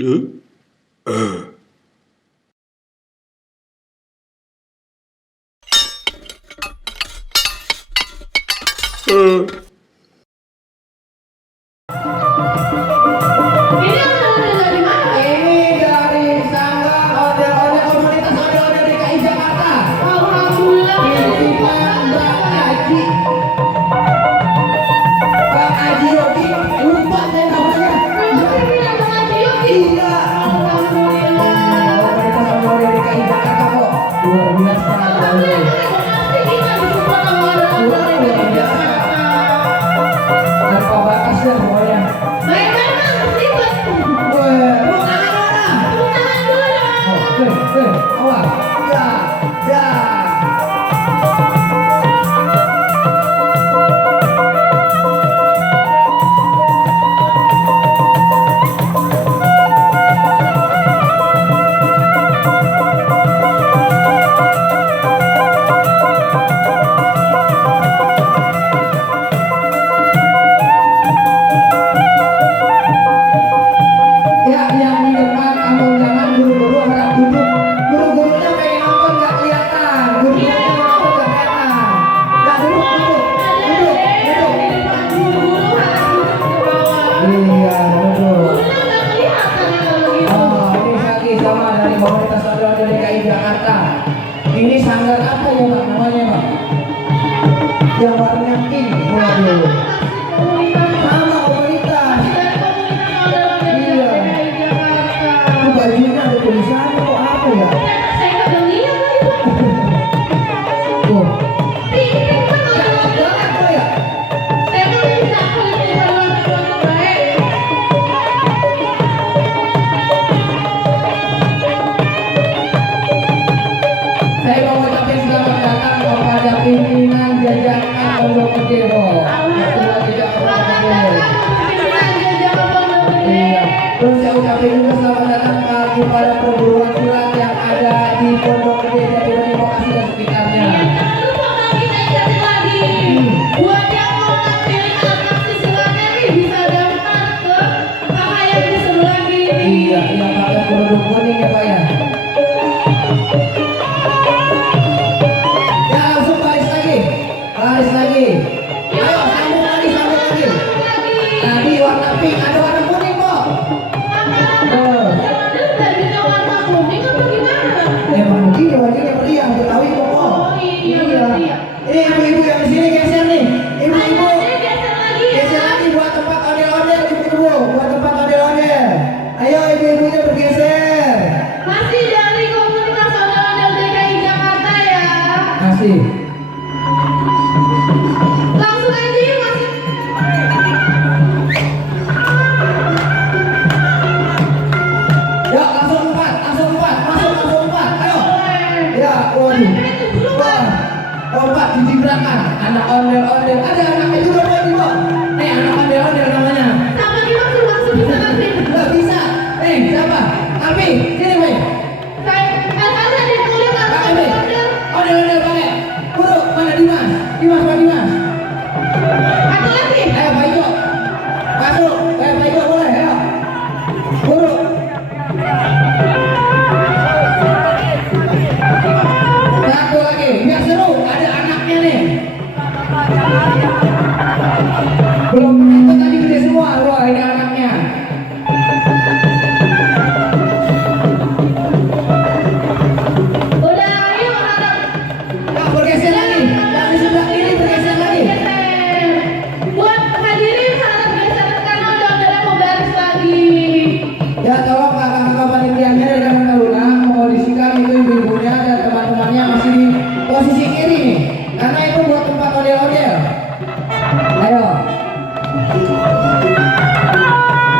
Huh? Uh. Ini adalah dari mana? Ini dari Sangga Ondel-Ondel Komunitas Ondel-Ondel DKI Jakarta. Alhamdulillah. Titipan Bang Haji. Bang Haji Yogi. Lupa saya namanya. Ini Bang Haji Yogi. Iya. Alhamdulillah. Komunitas Ondel-Ondel DKI Jakarta kok. Luar biasa. Alhamdulillah. Pasti kita disupport sama orang-orang dari Luar biasa. Tanpa batas ya pokoknya. Baik banget, ribet. Weh, tepuk tangan mana? Tepuk tangan dulu dong. Awas. Ya, ya. Ya, yang di depan kamu jangan guru-guru harap duduk. Guru-gurunya pengen nonton nggak kelihatan. Guru-gurunya nonton nggak kelihatan. Nggak duduk, duduk, duduk, duduk. Guru-guru harus duduk ke bawah. Iya, duduk. Gurunya nggak kelihatan ya kalau gitu. Oh, ini Saki sama dari Komunitas Ondel-Ondel DKI Jakarta. Ini sanggar apa ya Pak namanya Pak? Yang warnanya pink. Waduh. Sama komunitas. Ini bajunya ada tulisannya kok apa ya? Tuh. Jangan apa ya? Saya mau ucapin selamat datang kepada pimpinan jajaran Pondok Gede Bro. Ketua jajaran Pondok Gede. Iya. Terus saya ucapin juga selamat datang kepada perguruan silat yang ada di Pondok Gede, Jatiwangi, Bekasi dan sekitarnya. Iya, yang pakai kerudung kuning ya Pak ya. Ya langsung baris lagi, baris lagi. Ayo sambung lagi, sambung lagi. Tadi warna pink, ada warna kuning kok. Emang begini wajahnya meriah, Betawi kok. Iya. Ini ibu-ibu yang di sini geser nih. Ibu-ibu geser lagi buat tempat ondel-ondel, ibu-ibu buat tempat ondel-ondel. Ayo ibu-ibunya bergeser. Masih dari komunitas ondel-ondel DKI Jakarta ya. Masih. Langsung aja ya masih. Ya langsung empat, masuk langsung empat. Ayo. Ya, waduh. Wah, lompat dijibrakan. Anak ondel-ondel. Ada anaknya juga Pak di bawah. Nih anak ondel-ondel namanya. Sama dimaksud langsung bisa ngambil. Nggak bisa. Nih siapa? Abi, sini Wei. Ada di kulit atau Pakai Wei. ondel. Ondel-ondel pakai. Guru, mana Dimas? Dimas, Pak Dimas. Satu lagi. Ayo Pak Ijo. Masuk. Ayo Pak Ijo boleh. Ayo. Guru. Satu lagi. Biar seru. Ada anaknya nih. Belum itu tadi gede semua. Wah ini anaknya. Udah, yuk ada. Nah, bergeser lagi. Yang di sebelah kiri bergeser lagi. Buat hadirin harap geser karena udah mau baris lagi. Ya tolong kakak-kakak panitianya dari Kampung Taruna mengondisikan itu ibu-ibunya dan teman-temannya masih di posisi kiri nih. Karena itu buat tempat ondel-ondel. Ayo.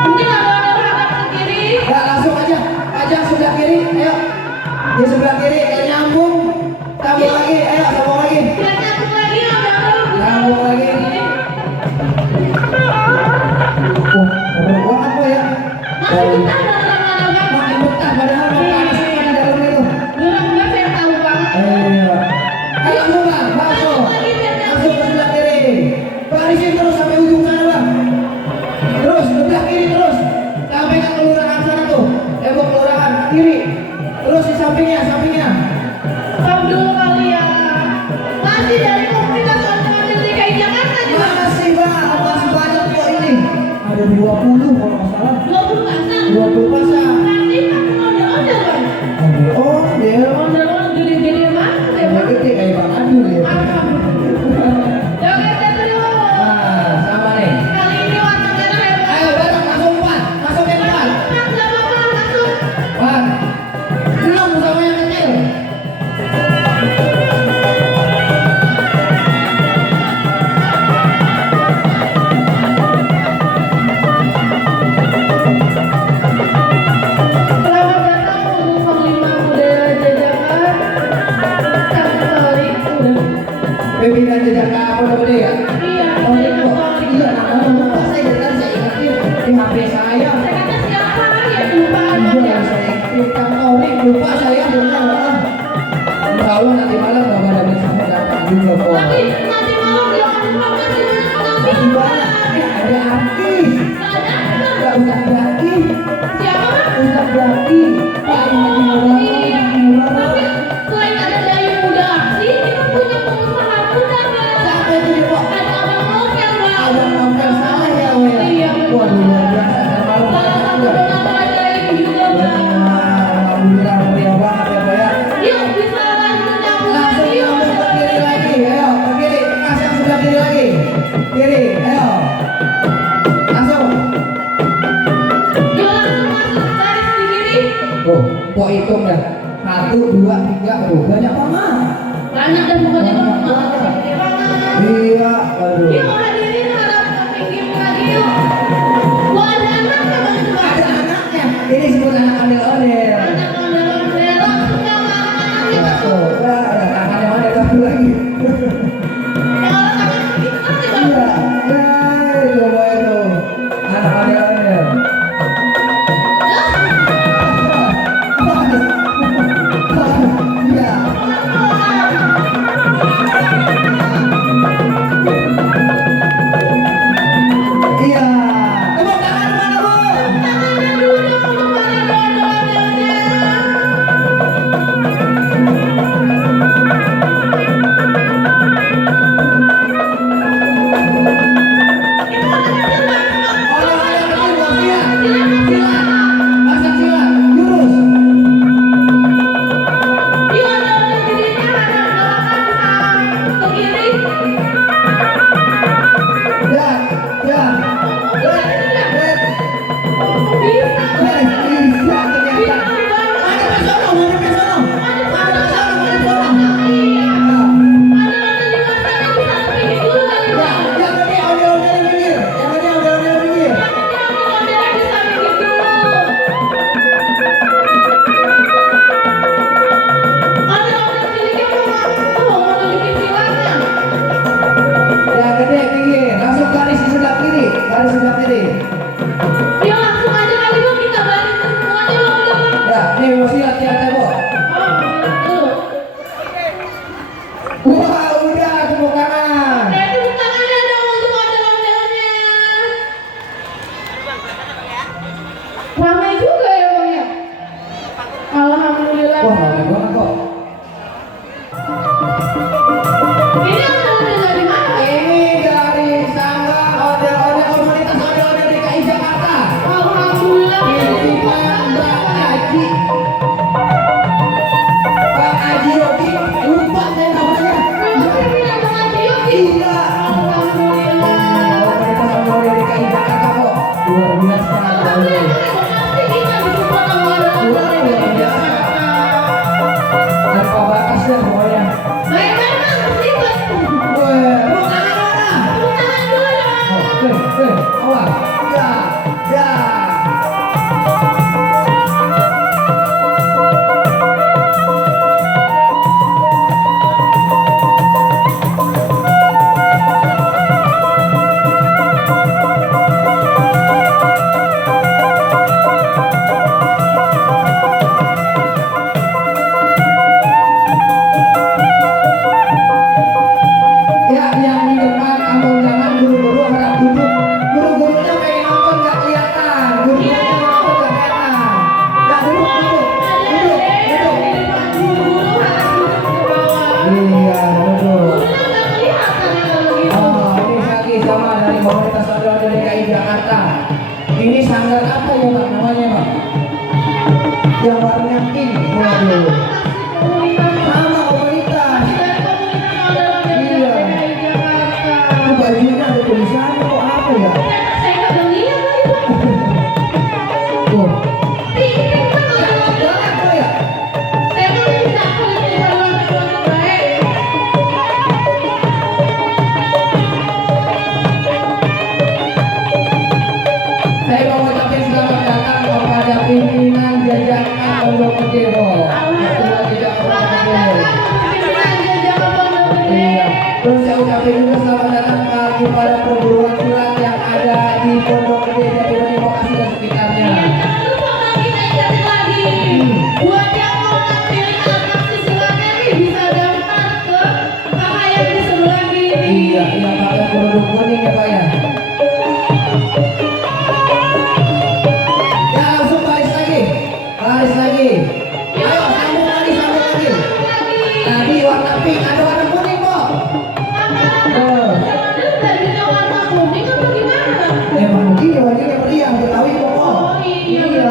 Mungkin ada orang ke kiri. Ya langsung aja. Ajak sebelah kiri. Ayo. Di sebelah kiri nyambung. Sambung lagi. Ayo sambung lagi. Biar nyambung lagi ya, udah. Sambung lagi. Oh, keren banget kok ya. Masih kita ada kiri. Terus di sampingnya, sampingnya. Kamu dulu kali ya. Masih dari komunitas otomotif DKI Jakarta juga. Masih bang, masih banyak kok ini. Ada 20 kalau nggak salah. 20 pasang. 20 pasang. Nanti pakai ondel-ondel bang. Ondel. Ondel-ondel gede-gede banget ya Yang bang. gede kayak Bang Adul ya. Ya geser dulu. Nah, sama nih. Kali ini warna merah ya bang. Ayo bareng masuk Pan, masukin Pan. Bang, nggak apa-apa, masuk. Pan. Belum sama yang kecil. Selamat datang untuk Panglima Muda Jajakan. Satu kali udah. Pimpinan jejak apa namanya ya? Iya, Oh, saya itu. Katolik. Iya, namanya lupa saya dengar saya ingetin di HP saya. Saya kata siapa ya kelupaan bang Iya, ya. saya ingetin Katolik lupa saya dengar. Insya Allah nanti malam Bapak David sama datang juga kok. Tapi nanti malam jangan lupa kasih nanti. Masih banyak. Ada artis. Ada. Ada Ustaz Zaki. Siapa bang? Ustaz Zaki. Pak Haji Iya. Mubarak. Tapi selain ada Dayu Muda Aksi, kita punya pengusaha muda bang. Siapa itu nih Pak? Ada abang novel bang. Ada novel saya ya. Iya, betul. Waduh luar biasa. Dan malam Salah satu juga. donatur ajaib juga bang. Alhamdulillah meriah banget ya Pak ya. Yuk bisa lanjut nyambung Langsung lagi yuk. nyambung ke kiri lagi, ayo ke kiri, tengah yang sebelah kiri lagi, kiri, ayo, langsung. Yuk langsung masuk garis di kiri. Oh, kok hitung ya? 1, 2, 3, oh banyak banget. Banyak dan bukannya gede banget. Iya, aduh. Yuk hadirin harap ke pinggir lagi yuk. Wah ada anaknya bang itu bang. Ada anaknya, ini sebut anak ondel-ondel. Anak ondel-ondel langsung sama anak-anaknya Ya, masuk. oh, ya, ada tangannya mana satu lagi. Kalau tangan begitu pasti bang. Iya, ya, coba itu, anak ondel-ondel. Iya. Iya. Tepuk tangan mana, Bu? Tangannya dulu dong untuk para dodol.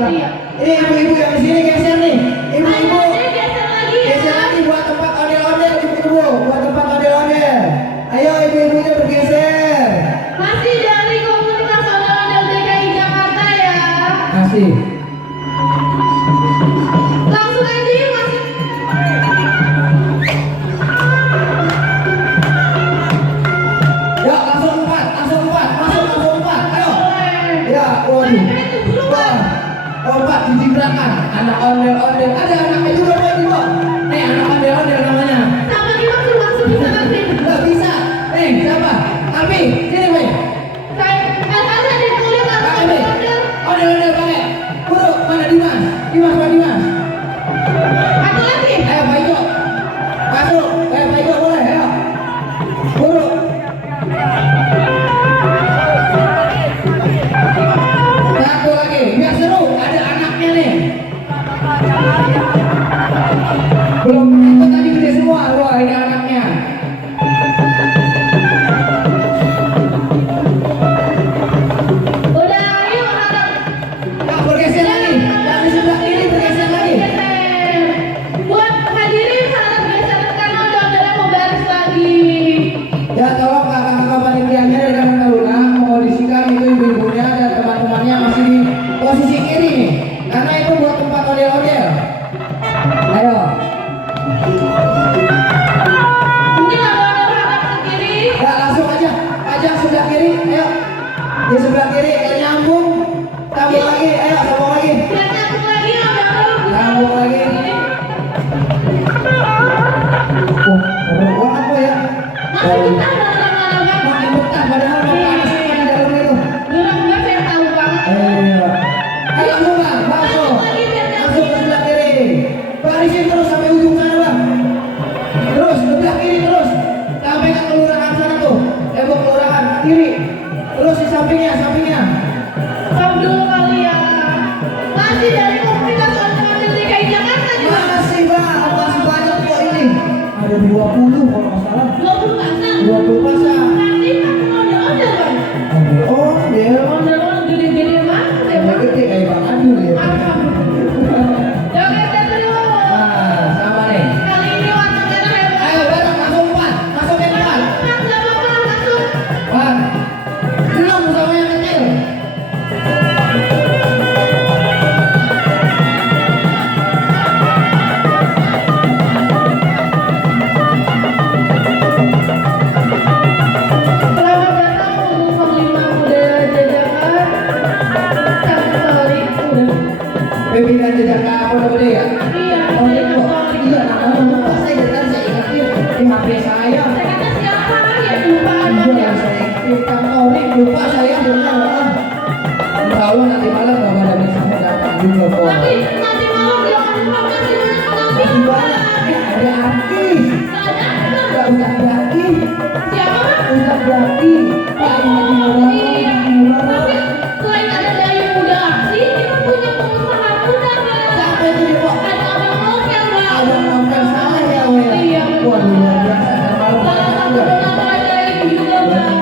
Ini ibu-ibu yang di sini geser nih. Ibu-ibu. Geser lagi buat tempat ondel-ondel ibu-ibu. Buat tempat ondel-ondel. Ayo ibu-ibunya bergeser. Masih dari komunitas ondel-ondel DKI Jakarta ya. Kasih. Langsung aja yuk masuk. Ya langsung empat. Masuk empat. Ayo. Ya, waduh. Wah, empat dijibrakan. Anak ondel-ondel. Ada anaknya juga Pak. Nih anak ondel-ondel namanya. Sama kita langsung bisa nanti. Nggak bisa. Siapa? Alfi, sini Pak. Ada di kulit Pakai atau Pak. ondel. Ondel-ondel pakai. Buru, mana Dimas? Dimas. Aku lagi. Ayo Pak Ijo. Masuk. Pak Ijo boleh. Ayo. Buru. Satu lagi. Biar seru. Ada anaknya nih. Belum itu tadi gede semua. Wah ini anaknya. Udah, yuk ada. Nah, bergeser lagi. Yang di sebelah kiri bergeser lagi. Buat hadirin harap geser karena udah mau beres lagi. Ya tolong kakak-kakak panitianya dari Kampung Taruna mengondisikan itu ibu-ibunya dan teman-temannya masih di posisi kiri nih. Karena itu buat tempat ondel-ondel. Ayo. Mungkin ada harap ke kiri. Ya langsung aja. Pajang sebelah kiri. Ayo. Di sebelah kiri. Nyambung. Sambung lagi. Ayo sambung lagi. Biar nyambung lagi ada. Sambung lagi. Oh, seru banget Pak ya. Masih kita ada lama-lama. Makin betah padahal mau panas di dalam itu. Dulu enggak saya tahu banget. Iya. Ayo langsung Bang, masuk. Masuk ke sebelah kiri. Barisin terus sampai ujung sana Bang. Terus sebelah kiri terus. Sampai ke kelurahan sana tuh. Tembok kelurahan kiri. Terus di sampingnya. Stop dulu kali ya. Masih dari komunitas ondel-ondel DKI Jakarta juga. Masih Bang, masih banyak kok ini. Ada 20 kalau nggak salah. 20 pasang. 20 pasang. Nanti pakai ondel-ondel kan. Ondel. Ondel-ondel gede-gede banget ya Bang. Gede kayak Bang Adul ya. Ya geser dulu. Nah, sama nih. Kali ini warna merah ya Bang. Ayo bareng langsung 4. Masukin 4. Mas, gak apa-apa, masuk. Bang. Belum sama yang kecil. Selamat datang untuk Panglima Muda Jajakan. Katolik udah. Pimpinan jejak Pondok Gede ya? Iya, Oh iya, Jajakan Katolik. iya namanya lupa saya dari tadi saya ingatin di HP saya. Saya kata siapa ya lupa Iya, anaknya. saya ingatin Katolik lupa saya benar. Insya Allah nanti malam nggak pada bisa datang juga kok. Tapi nanti malam jangan lupa kasih nanti. Masih banyak. Ada artis. Nggak usah Jaki. Siapa Bang? Ustaz Jaki. Pak Imadi Iya. Murad. Tapi selain ada Dayu Muda Aksi, kita punya pengusaha muda Bang. Siapa itu dia Pak? Ada abang novel Bang. Abang Novel Saleh ya Weh. Iya. Waduh luar biasa dan malu Salah banget satu juga. donatur acara ini juga Bang.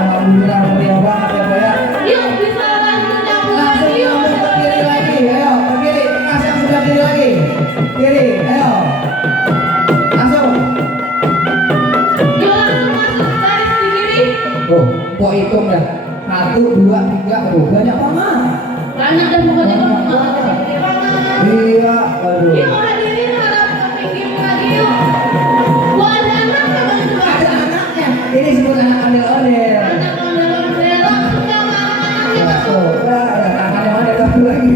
Alhamdulillah meriah banget ya Pak ya. Yuk bisa lanjut nyambung Langsung lagi yuk. nyambung ke kiri lagi. Ayo ke kiri. Mas yang sebelah kiri lagi. Kiri. Ayo. Langsung. Yuk langsung masuk garis di kiri. Oh, kok hitung dah. 1, 2, 3. Aduh, banyak banget. Banyak dan pokoknya kalau banget gede banget. Iya, aduh. Yuk hadirin harap ke pinggir lagi yuk. Wah ada anak ya Bang juga. Ada anaknya. Ini sebut anak ondel-ondel. Anak ondel-ondel langsung yang anak-anaknya Ya, masuk. tuh. Wah, ada tangannya mana satu lagi.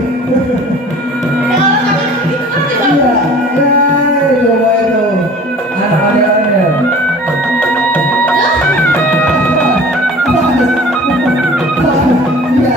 Ya kalau tangan begitu nanti Bang. Iya. Ya, coba itu. Anak ondel-ondel. Iya.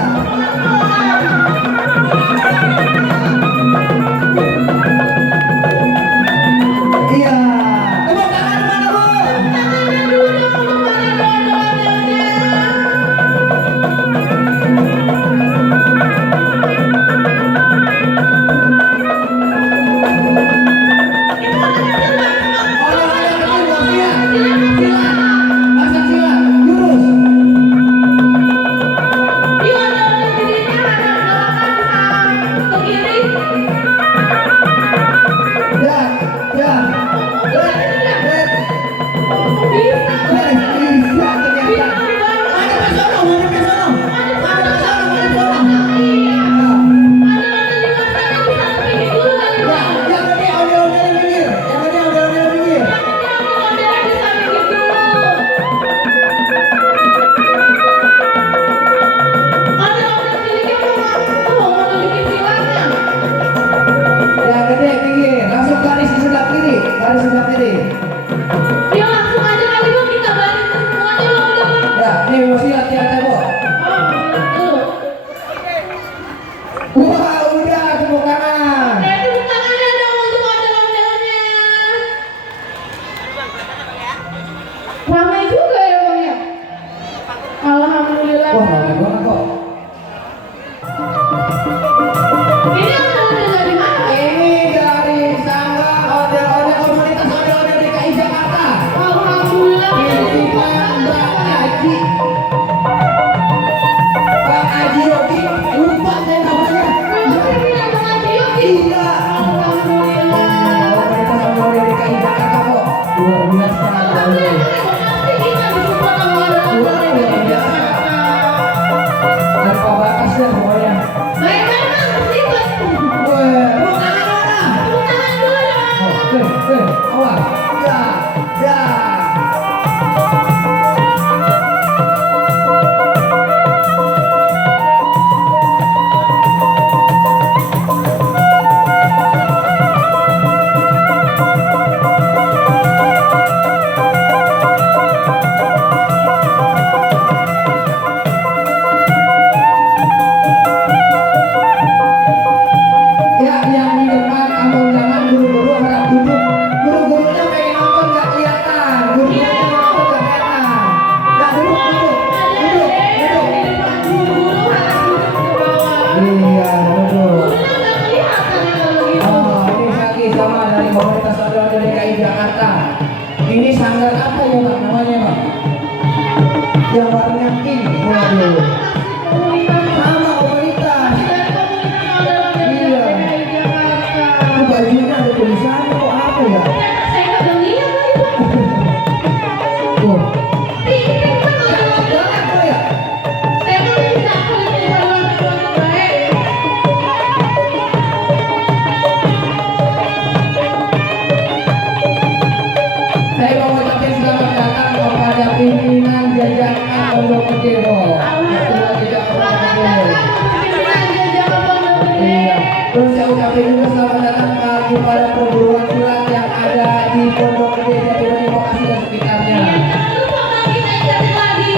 Terus saya ucapin juga selamat datang bagi para perguruan silat yang ada di Pondok Gede Jatiwangi Bekasi dan sekitarnya. Jangan lupa bagi kita ingetin lagi.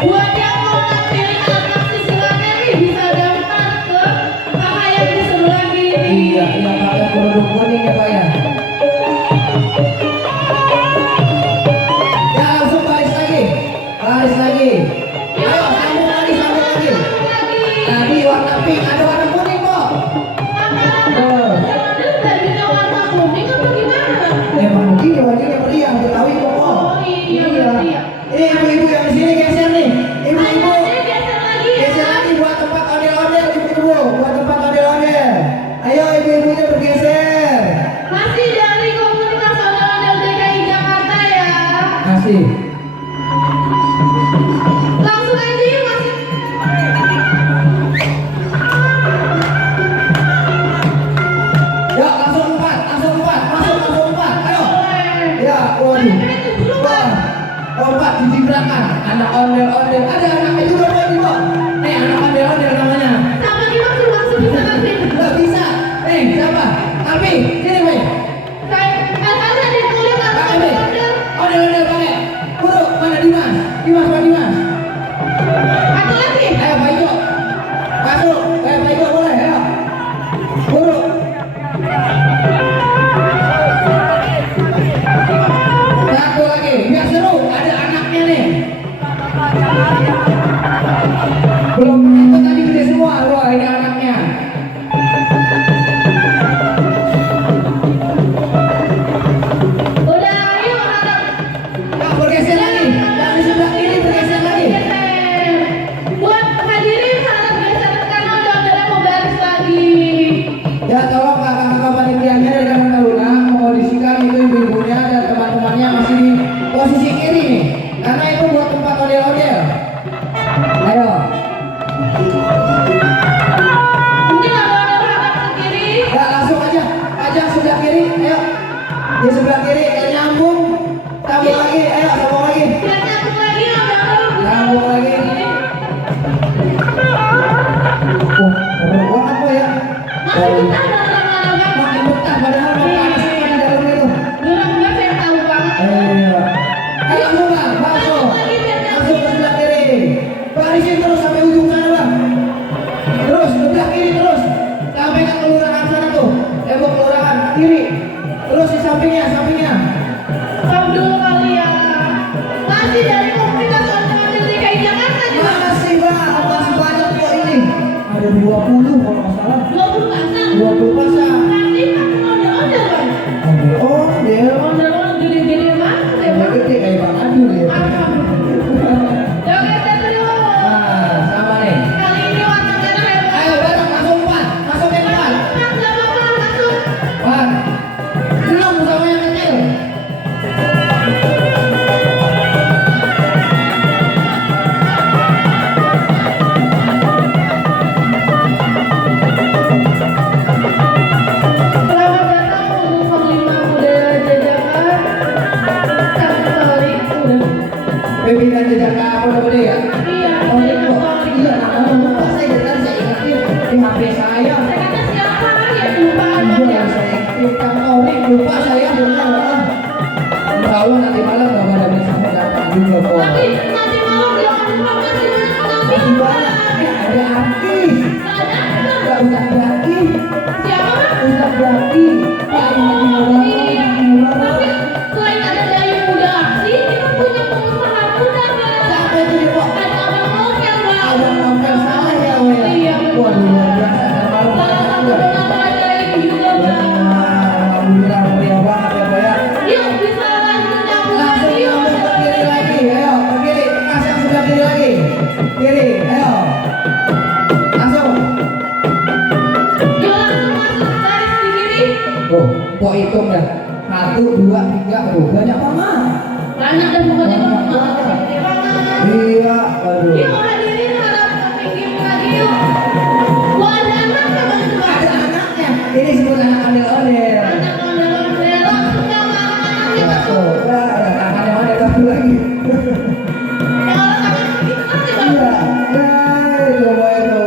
Buat yang mau nampilin atraksi silatnya nih bisa daftar ke kakak yang di sebelah kiri. Iya, yang pakai kerudung kuning ya Pak ya. Ya langsung baris lagi, baris lagi. Ayo sambung lagi, sambung lagi. Tadi warna pink, ada warna kuning kok. Tadinya warna kuning apa gimana? Emang begini warnanya meriah, Betawi kok. Oh iya, iya. Ini ibu-ibu yang di sini geser nih, ibu-ibu. Ayo, geser lagi ya. Geser lagi buat tempat ondel-ondel ibu-ibu, buat tempat ondel-ondel. Ayo ibu-ibunya bergeser. Masih dari komunitas ondel-ondel DKI Jakarta ya. Kasih. Langsung aja yuk masih. Ya langsung empat, langsung empat. Ayo. Ya, waduh. Wah, lompat dicitrakan. Anak ondel-ondel. Ada anaknya juga Pak ini Pak. Nih anak ondel-ondel namanya. Sama kita suruh langsung bisa nanti. Nggak bisa. Siapa? Alfi, sini Pak. Karena di kulit Pak atau Alfi. ondel. Ondel-ondel pakai. Guru, mana Dimas? Pak Dimas. Atau lagi. Ayo Pak Ijo. Masuk. Pak Ijo boleh. Ayo. Guru. Satu lagi. Biar seru. Ada anaknya nih. Belum itu tadi gede semua. Wah ini anaknya. Udah, yuk harap. Nah, bergeser lagi. Yang di sebelah kiri bergeser lagi. Buat hadirin harap geser karena ondel-ondelnya mau baris lagi. Ya tolong kakak-kakak panitianya dari Kampung Taruna mengondisikan itu ibu-ibunya dan teman-temannya masih di posisi kiri nih. Karena itu buat tempat ondel-ondel. Ayo. Mungkin ondel-ondel harap ke kiri. Ya langsung aja. Ajak sebelah kiri. Ayo. Di sebelah kiri nyambung. Sambung lagi. Ayo sambung lagi. Biar nyambung lagi ondel-ondel. Sambung lagi. Oh, keren banget Pak ya. Masih betah dalam lama-lama. Makin betah padahal mau panas di dalam itu. Gerak gue saya tahu banget. Iya. Ayo langsung Bang, langsung. Langsung ke sebelah kiri. Barisin terus sampai ujung sana Bang. Terus sebelah kiri terus. Sampai ke kelurahan sana tuh. Tembok kelurahan kiri. Terus di sampingnya. Stop dulu kali ya. Masih dari komunitas ondel-ondel DKI Jakarta juga. Masih Bang, masih banyak kok ini. Ada 20 kalau nggak salah. 20 pasang. 20 pasang. Nanti pakai ondel-ondel kan? Oh, dia Ondel-ondel gede-gede banget ya Bang. gede kayak Bang Adul ya. Yuk geser dulu. Nah, sama nih. Kali ini warna merah ya Bang. Ayo bareng langsung 4. Masukin 4. Mas, gak apa-apa, masuk. 4. Belum sama yang kecil. Selamat datang untuk Panglima Muda Jajakan. Santori udah. Pimpinan jejak Pondok Gede ya? Iya, Oh saya itu. Santori. Iya, namanya lupa saya dari saya ingatin di HP saya. Saya kata siapa ya kelupaan Iya, banget ya. saya ingatin Kang Tori, lupa saya benar. Insya Allah nanti malam nggak ada bersama datang juga kok. Tapi nanti malam jangan lupa kasih tapi Masih banyak. Ada artis. ada Nggak usah lagi. siapa Bang? Usah lagi. Pak Oh ini iya. Tapi selain ada Dayu Muda Aksi, kita punya pengusaha muda Bang. Siapa itu nih Pak? Ada Abang Novel Bang. Ada novel saya weh. Iya. Waduh luar biasa. Dan malam Salah satu juga. donatur acara ini juga Bang. Alhamdulillah meriah banget ya Pak ya. Yuk bisa lanjut nyambung Langsung lagi yuk. nyambung ke kiri lagi. Ayo ke kiri. Mas yang sebelah kiri lagi. Kiri. Ayo. Langsung. Yuk langsung masuk garis di kiri. Oh, kok hitung dah. 1, 2, 3. Oh, banyak banget. Banyak dan pokoknya Bang. Gede banget. Iya. Aduh. Yuk hadirin harap ke pinggir lagi yuk. Wah ada anaknya Bang itu Bang. Ada anaknya. Ini sebut anak ondel-ondel. Anak ondel-ondel langsung nyamar anak-anaknya masuk. Oh, ada tangannya mana satu lagi. Kalau tangan begitu nanti Bang. Iya. Coba itu.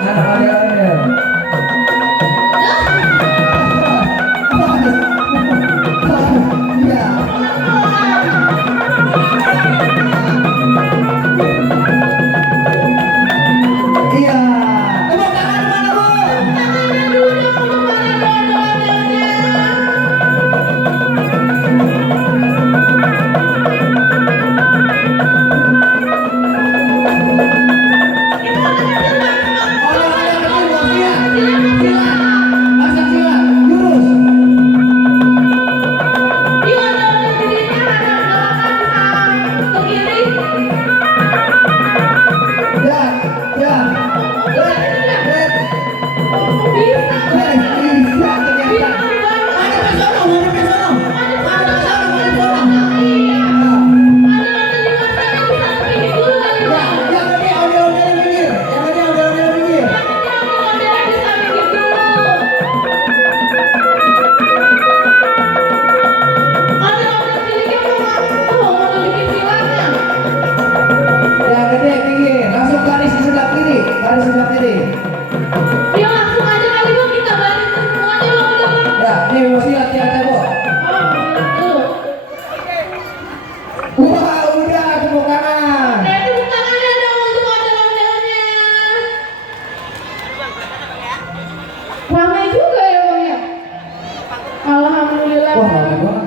Anak ondel-ondel. Wah, rame banget